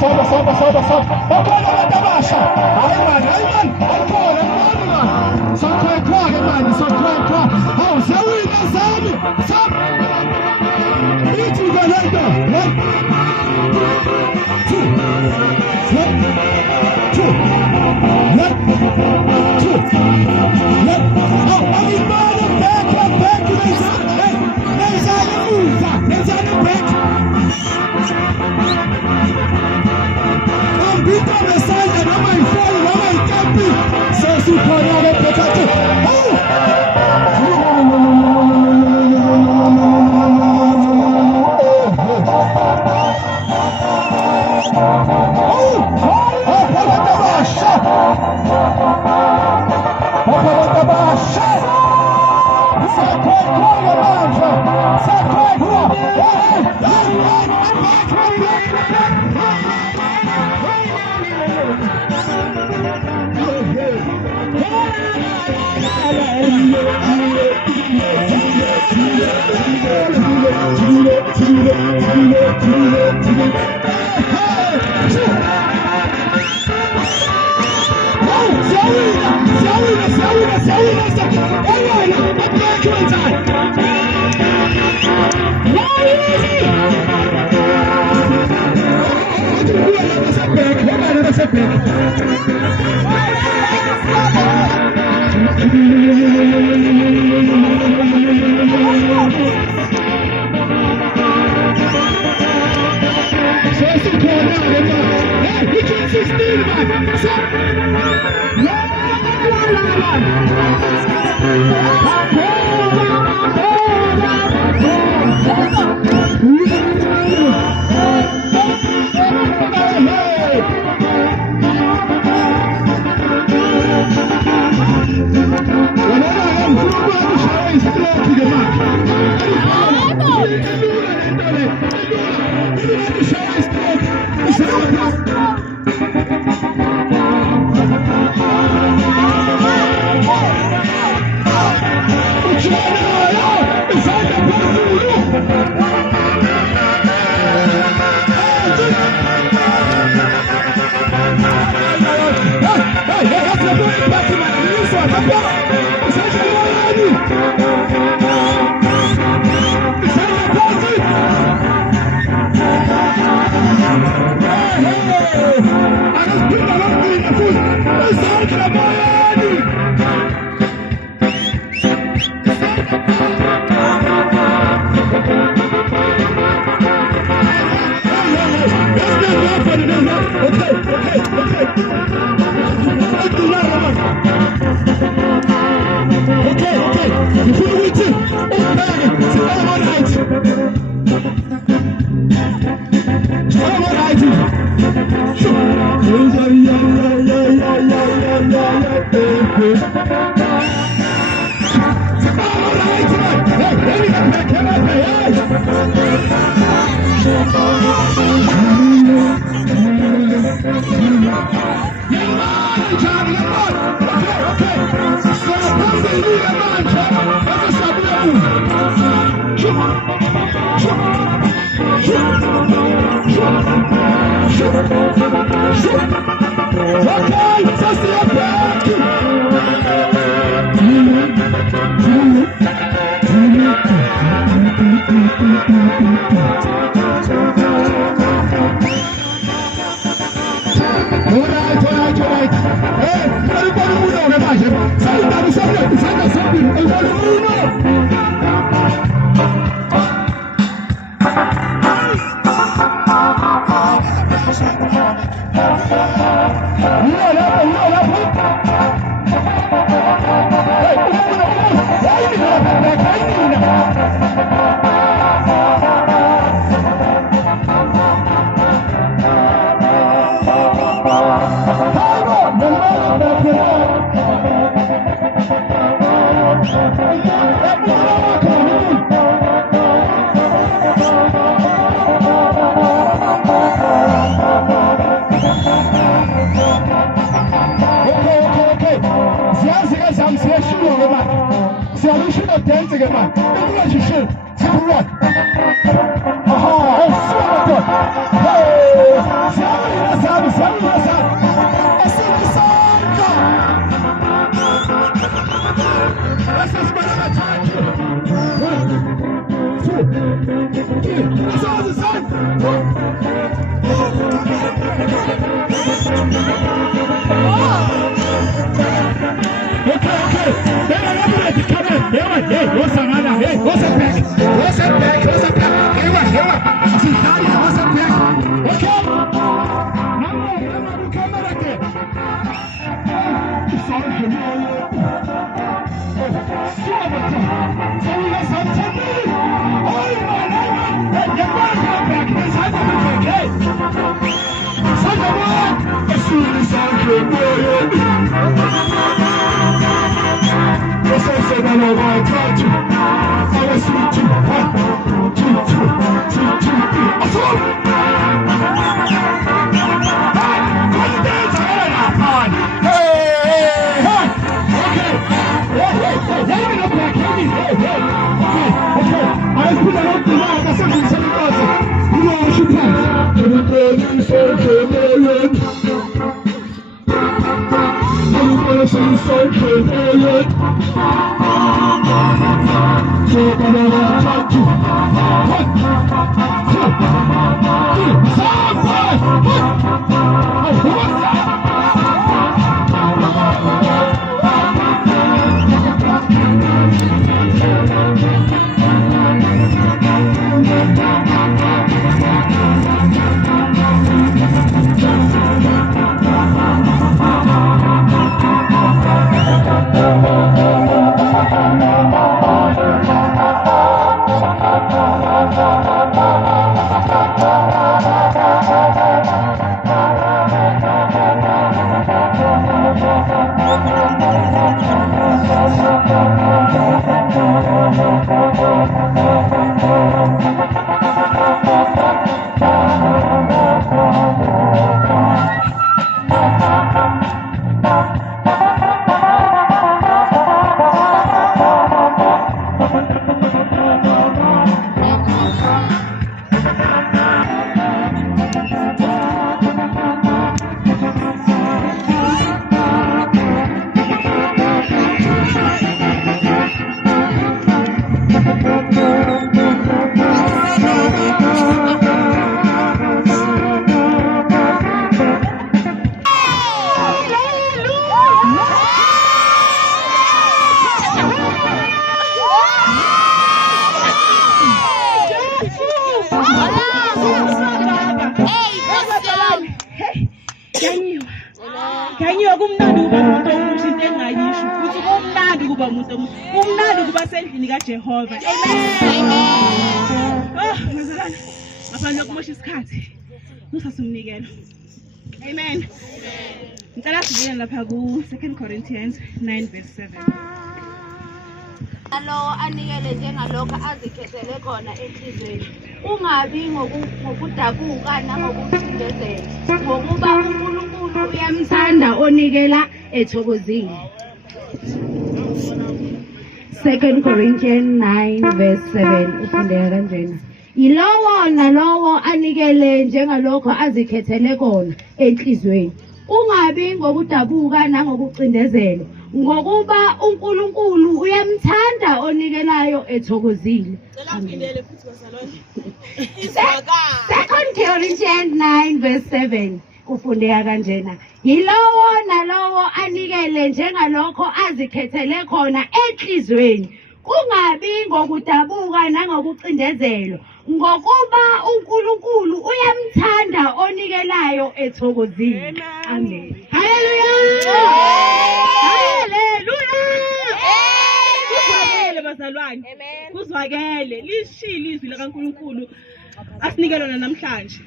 sobe. Bakhona abantu abasha. Hayi man. Bakhona man. Sokhwekwa ke man, sokhwekwa. Hawu siyawina sami. Stop. Ithi ngalento. 1 2 Hey, what's another? Hey, what's a pack? What's a pack? What's a pack? Hey, what? See, Daddy, what's a pack? Okay. Mama, come back here. Sorry, Jehovah. Amen. Oh, mazalwane. Ngaphandle kokumosha isikhathi. Musasumnikelo. Amen. Ngicela sivele lapha ku 2 Corinthians 9:7. Alo anikele njengalokho azikhethele khona enhlizweni. Ungabi ngokudabuka nangokucindezela. Ngokuba uNkulunkulu uyamthanda onikela ethokozile. 2 Corinthians 9:7 ufundeka kanjena. Yilowo nalowo anikele njengalokho azikhethele khona enhlizweni. Ungabi ngokudabuka nangokucindezela. Ngokuba uNkulunkulu uyamthanda onikelayo ethokozile. Cela phindele futhi bazalwane. 2 Corinthians 9:7 ufundeka kanjena. Yilowo nalowo anikele njengalokho azikhethele khona enhlizweni. Kungabi ngokudabuka nangokucindezelo. Ngokuba uNkulunkulu uyamthanda onikelayo ethokozile. Amen. Hallelujah. Kuzwakele bazalwane. Kuzwakele. Lishilo izwi likaNkulunkulu asinikelona namhlanje.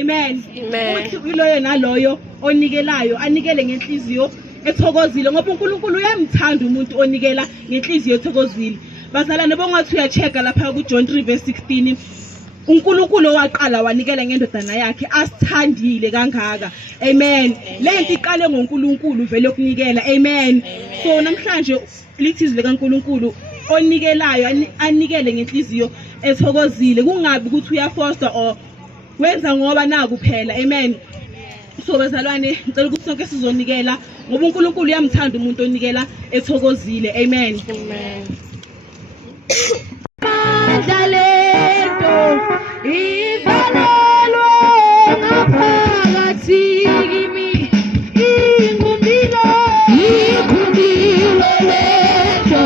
Amen. Uthi uloyo naloyo onikelayo anikele ngenhliziyo ethokozile ngoba uNkulunkulu uyamthanda umuntu onikela ngenhliziyo ethokozile. Bazalwane bongathi uyacheka lapha ku John 3:16 uNkulunkulu waqala wanikela ngendodana yakhe asithandile kangaka. Amen. Lento iqale ngoNkulunkulu vele ukunikela. Amen. So namhlanje lithi izwi likaNkulunkulu onikelayo anikele ngenhliziyo ethokozile kungabi ukuthi uyafosta or wenza ngoba naku kuphela. Amen. So bazalwane ngicela ukuthi sonke sizonikela ngoba uNkulunkulu uyamthanda umuntu onikela ethokozile. Amen. Amen. Madalento ivalelwe ngaphakathi kimi ingumbilo lento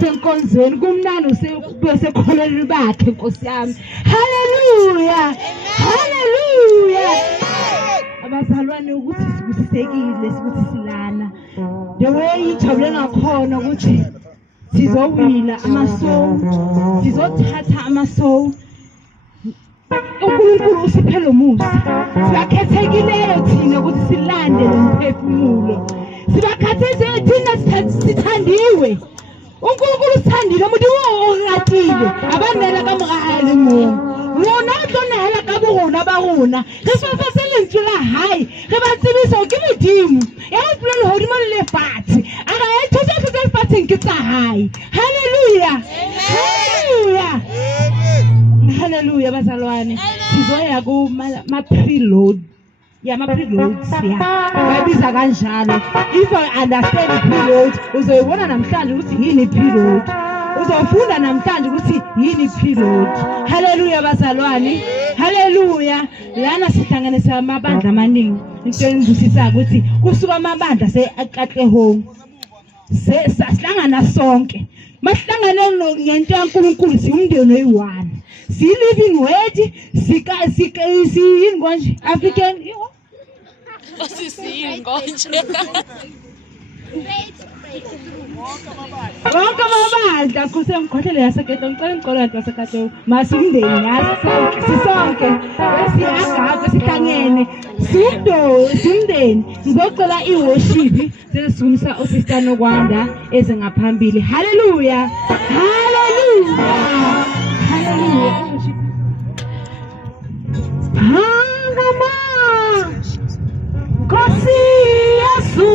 Senkonzweni kumnandi usekholelwe bakhe Nkosi yami. Haleluya. Haleluya. Abazalwane ukuthi sibusisekile ukuthi silana. The way ijabule ngakhona ukuthi sizowila amasoul, sizothatha amasoul. uNkulunkulu usiphe lo musa. Sibakhethekileyo thina ukuthi silande lo mphefumulo. Sibakhatheze thina sithandiwe. uNkulunkulu usithandile umuntu ongatile abanela kamrahale mo lona tlonela ka borona ba rona re fa lentswe la hae re ba tsebiso ke modimo ya go pula hodimo le lefatshe a ga e tshotse tse lefatsheng ke tsa hae. Haleluya. Haleluya. Haleluya bazalwane. Sizoya ku ma preload. Ya ma preloads ya. Bayibiza kanjalo. If I understand preload uzoyibona namhlanje ukuthi yini preload. Uzofunda namhlanje ukuthi yini preload. Haleluya bazalwane. Haleluya. Lana sihlanganisa amabandla amaningi. Into engibusisa ukuthi kusuka amabandla seaqaqehong. Sihlangana sonke. Masihlangane ngento yaNkulunkulu siumndeni oyi-1. Si living word si ngonje African Wonke amabandla kusemkhohlelo yasekhetho ngicela inkolelo yasekhetho masumndeni sisonke siyagaba sihlangene simndeni ngizocela iworship sesifundisa uSister Nokwanda ezengaphambili. Haleluya. Haleluya. Haleluya. Hangama Kosi Yesu